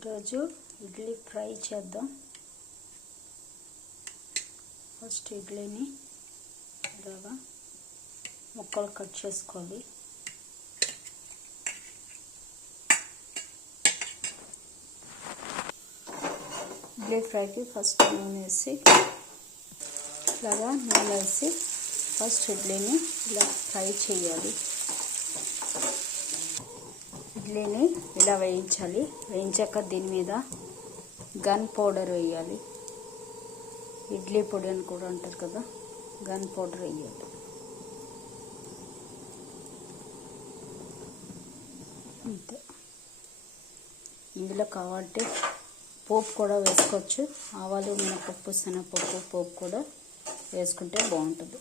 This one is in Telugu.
ఈరోజు ఇడ్లీ ఫ్రై చేద్దాం. ఫస్ట్ ఇడ్లీని ఇలాగా ముక్కలు కట్ చేసుకోవాలి. ఇడ్లీ ఫ్రైకి ఫస్ట్ నూనె వేసి ఇలాగా నూనె వేసి ఫస్ట్ ఇడ్లీని ఇలా ఫ్రై చేయాలి. ఇడ్లీని ఇలా వేయించాలి. వేయించాక దీని మీద గన్ పౌడర్ వేయాలి. ఇడ్లీ పొడి అని కూడా అంటారు కదా, గన్ పౌడర్ వేయాలి. అంతే. ఇందులో కావాలంటే పోపు కూడా వేసుకోవచ్చు. ఆవాలు, మినపప్పు, శనగపప్పు పోపు కూడా వేసుకుంటే బాగుంటుంది.